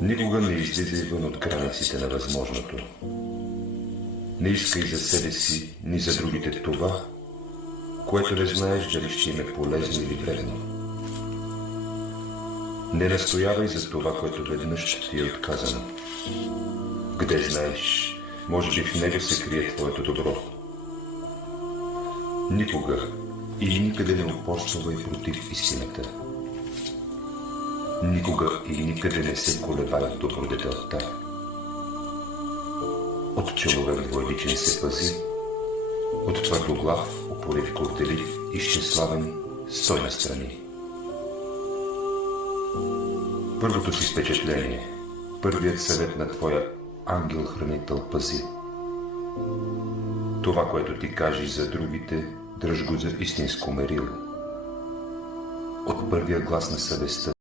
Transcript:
Никога не излизай вън от границите на възможното. Не искай за себе си, ни за другите това, което не знаеш дали ще им е полезно или вредно. Не настоявай за това, което веднъж ти е отказано. Къде знаеш, може би в него се крие твоето добро. Никога и никъде не упорствай против истината. Никога и никъде не се колебай от добродетелта. От човек двойличен се пази, от твърдоглав, упорив, горделив и щеславен стой настрани. Първото си впечатление, първият съвет на твоя ангел-хранител пази. Това, което ти кажеш за другите, дръж го за истинско мерило. От първия глас на съвестта